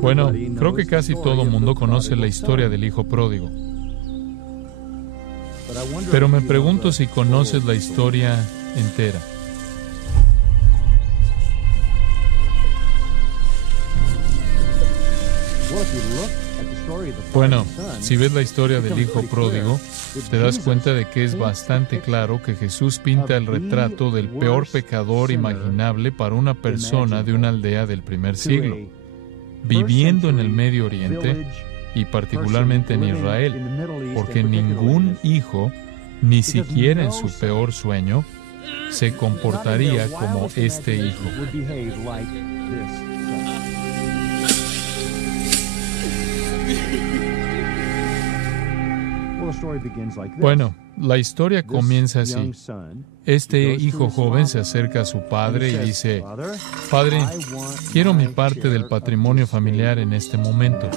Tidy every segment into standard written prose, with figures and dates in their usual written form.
Bueno, creo que casi todo mundo conoce la historia del hijo pródigo. Pero me pregunto si conoces la historia entera. Bueno, si ves la historia del hijo pródigo, te das cuenta de que es bastante claro que Jesús pinta el retrato del peor pecador imaginable para una persona de una aldea del primer siglo, viviendo en el Medio Oriente y particularmente en Israel, porque ningún hijo, ni siquiera en su peor sueño, se comportaría como este hijo. Bueno, la historia comienza así. Este hijo joven se acerca a su padre y dice: Padre, quiero mi parte del patrimonio familiar en este momento.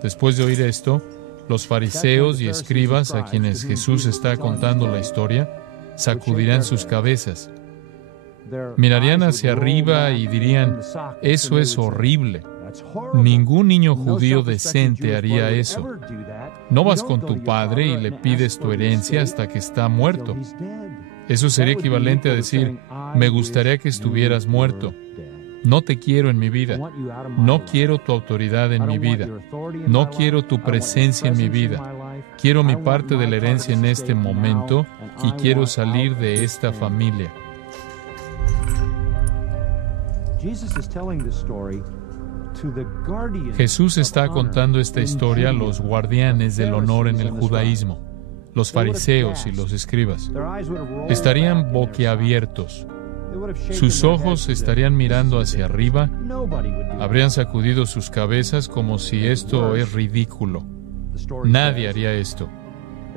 Después de oír esto, los fariseos y escribas a quienes Jesús está contando la historia sacudirán sus cabezas. Mirarían hacia arriba y dirían: eso es horrible. Ningún niño judío decente haría eso. No vas con tu padre y le pides tu herencia hasta que está muerto. Eso sería equivalente a decir: me gustaría que estuvieras muerto. No te quiero en mi vida. No quiero tu autoridad en mi vida. No quiero tu presencia en mi vida. Quiero mi parte de la herencia en este momento y quiero salir de esta familia. Jesús está contando esta historia a los guardianes del honor en el judaísmo, los fariseos y los escribas. Estarían boquiabiertos. Sus ojos estarían mirando hacia arriba, habrían sacudido sus cabezas como si esto es ridículo. Nadie haría esto.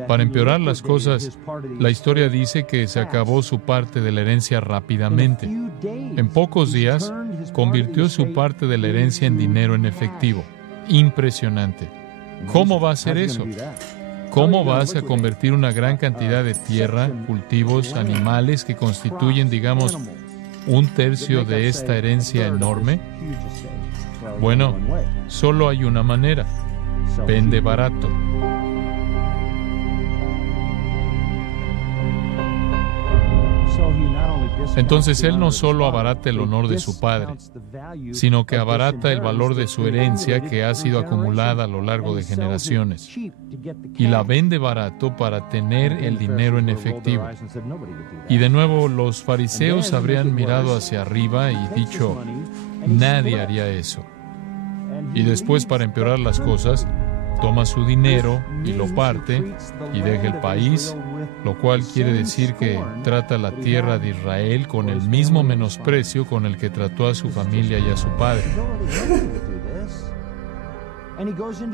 Para empeorar las cosas, la historia dice que se acabó su parte de la herencia rápidamente. En pocos días, convirtió su parte de la herencia en dinero en efectivo. Impresionante. ¿Cómo va a hacer eso? ¿Cómo vas a convertir una gran cantidad de tierra, cultivos, animales que constituyen, digamos, un tercio de esta herencia enorme? Bueno, solo hay una manera. Vende barato. Entonces él no solo abarata el honor de su padre, sino que abarata el valor de su herencia que ha sido acumulada a lo largo de generaciones, y la vende barato para tener el dinero en efectivo. Y de nuevo los fariseos habrían mirado hacia arriba y dicho: nadie haría eso. Y después, para empeorar las cosas, toma su dinero y lo parte y deja el país, lo cual quiere decir que trata la tierra de Israel con el mismo menosprecio con el que trató a su familia y a su padre.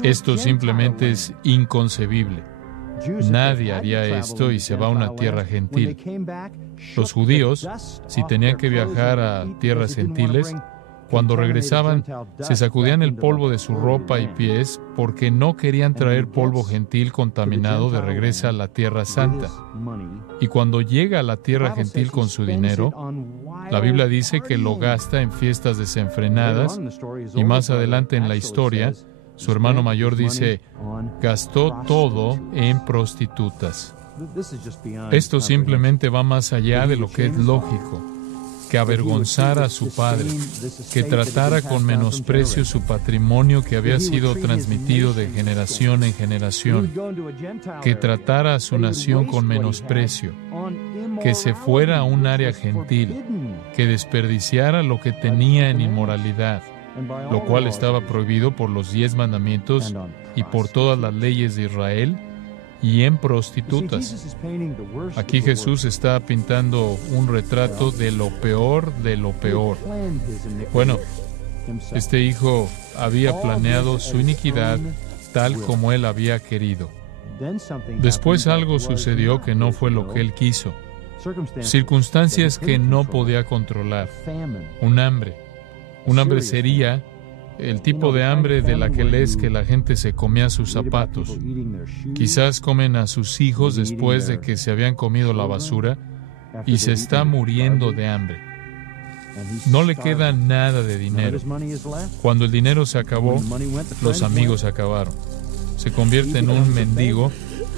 Esto simplemente es inconcebible. Nadie haría esto y se va a una tierra gentil. Los judíos, si tenían que viajar a tierras gentiles, cuando regresaban, se sacudían el polvo de su ropa y pies porque no querían traer polvo gentil contaminado de regreso a la tierra santa. Y cuando llega a la tierra gentil con su dinero, la Biblia dice que lo gasta en fiestas desenfrenadas, y más adelante en la historia, su hermano mayor dice: gastó todo en prostitutas. Esto simplemente va más allá de lo que es lógico. Que avergonzara a su padre, que tratara con menosprecio su patrimonio que había sido transmitido de generación en generación, que tratara a su nación con menosprecio, que se fuera a un área gentil, que desperdiciara lo que tenía en inmoralidad, lo cual estaba prohibido por los 10 mandamientos y por todas las leyes de Israel, y en prostitutas. Aquí Jesús está pintando un retrato de lo peor de lo peor. Bueno, este hijo había planeado su iniquidad tal como él había querido. Después algo sucedió que no fue lo que él quiso. Circunstancias que no podía controlar. Un hambre. Un hambre sería el tipo de hambre de la que lees que la gente se comía sus zapatos. Quizás comen a sus hijos después de que se habían comido la basura y se está muriendo de hambre. No le queda nada de dinero. Cuando el dinero se acabó, los amigos acabaron. Se convierte en un mendigo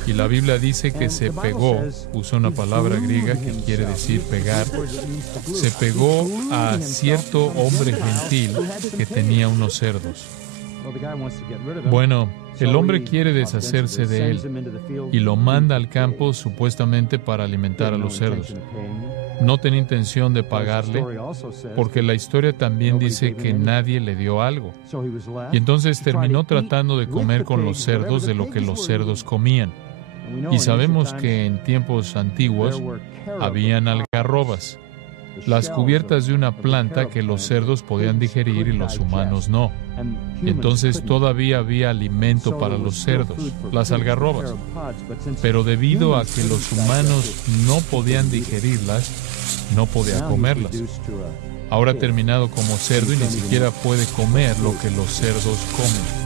y la Biblia dice que se pegó, usa una palabra griega que quiere decir pegar, se pegó a cierto hombre gentil que tenía unos cerdos. Bueno, el hombre quiere deshacerse de él y lo manda al campo supuestamente para alimentar a los cerdos. No tenía intención de pagarle, porque la historia también dice que nadie le dio algo. Y entonces terminó tratando de comer con los cerdos de lo que los cerdos comían. Y sabemos que en tiempos antiguos habían algarrobas, las cubiertas de una planta que los cerdos podían digerir y los humanos no. Y entonces todavía había alimento para los cerdos, las algarrobas. Pero debido a que los humanos no podían digerirlas, no podía comerlas. Ahora ha terminado como cerdo y ni siquiera puede comer lo que los cerdos comen.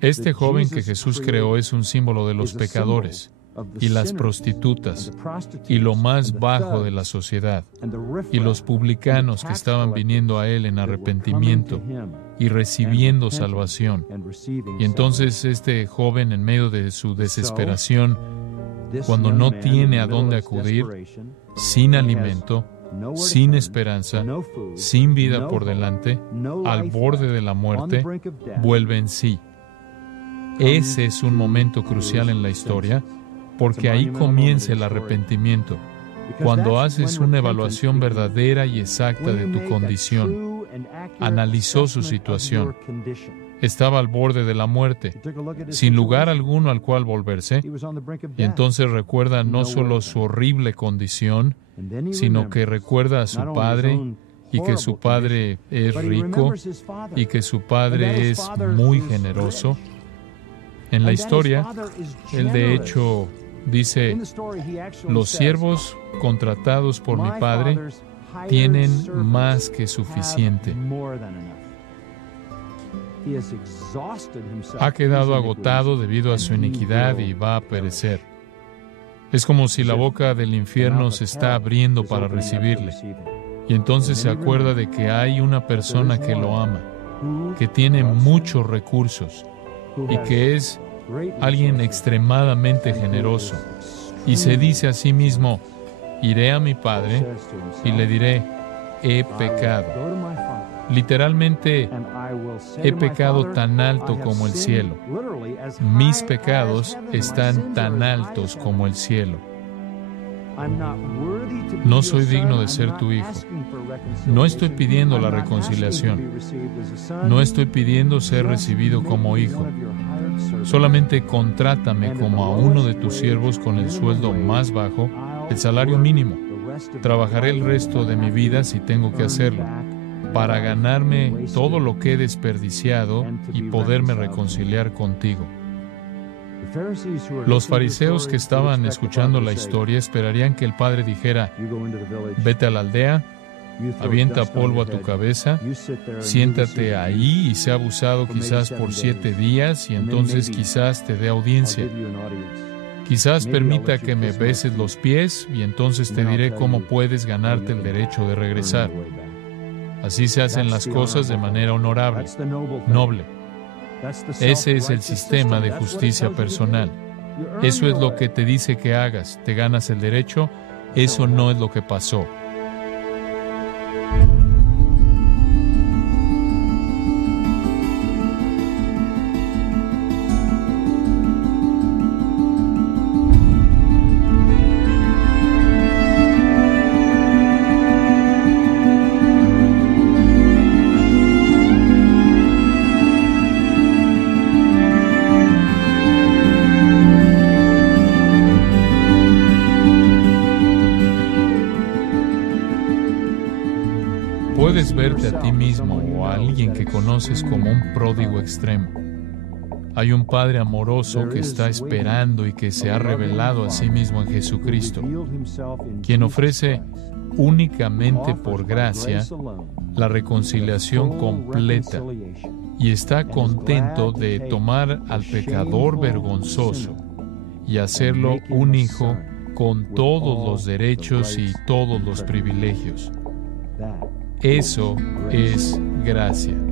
Este joven que Jesús creó es un símbolo de los pecadores y las prostitutas y lo más bajo de la sociedad y los publicanos que estaban viniendo a él en arrepentimiento y recibiendo salvación. Y entonces este joven, en medio de su desesperación, cuando no tiene a dónde acudir, sin alimento, sin esperanza, sin vida por delante, al borde de la muerte, vuelve en sí. Ese es un momento crucial en la historia, porque ahí comienza el arrepentimiento, cuando haces una evaluación verdadera y exacta de tu condición. Analizó su situación. Estaba al borde de la muerte, sin lugar alguno al cual volverse, y entonces recuerda no solo su horrible condición, sino que recuerda a su padre, y que su padre es rico, y que su padre es muy generoso. En la historia, él de hecho dice: los siervos contratados por mi padre tienen más que suficiente. Ha quedado agotado debido a su iniquidad y va a perecer. Es como si la boca del infierno se está abriendo para recibirle. Y entonces se acuerda de que hay una persona que lo ama, que tiene muchos recursos y que es alguien extremadamente generoso. Y se dice a sí mismo: iré a mi padre y le diré, he pecado. Literalmente, he pecado tan alto como el cielo. Mis pecados están tan altos como el cielo. No soy digno de ser tu hijo. No estoy pidiendo la reconciliación. No estoy pidiendo ser recibido como hijo. Solamente contrátame como a uno de tus siervos con el sueldo más bajo, el salario mínimo. Trabajaré el resto de mi vida si tengo que hacerlo, para ganarme todo lo que he desperdiciado y poderme reconciliar contigo. Los fariseos que estaban escuchando la historia esperarían que el padre dijera: vete a la aldea, avienta polvo a tu cabeza, siéntate ahí y sea abusado quizás por 7 días y entonces quizás te dé audiencia. Quizás permita que me beses los pies y entonces te diré cómo puedes ganarte el derecho de regresar. Así se hacen las cosas de manera honorable, noble. Ese es el sistema de justicia personal. Eso es lo que te dice que hagas. ¿Te ganas el derecho? Eso no es lo que pasó. Puedes verte a ti mismo o a alguien que conoces como un pródigo extremo, Hay un Padre amoroso que está esperando y que se ha revelado a sí mismo en Jesucristo, quien ofrece únicamente por gracia la reconciliación completa y está contento de tomar al pecador vergonzoso y hacerlo un hijo con todos los derechos y todos los privilegios. Eso es gracia.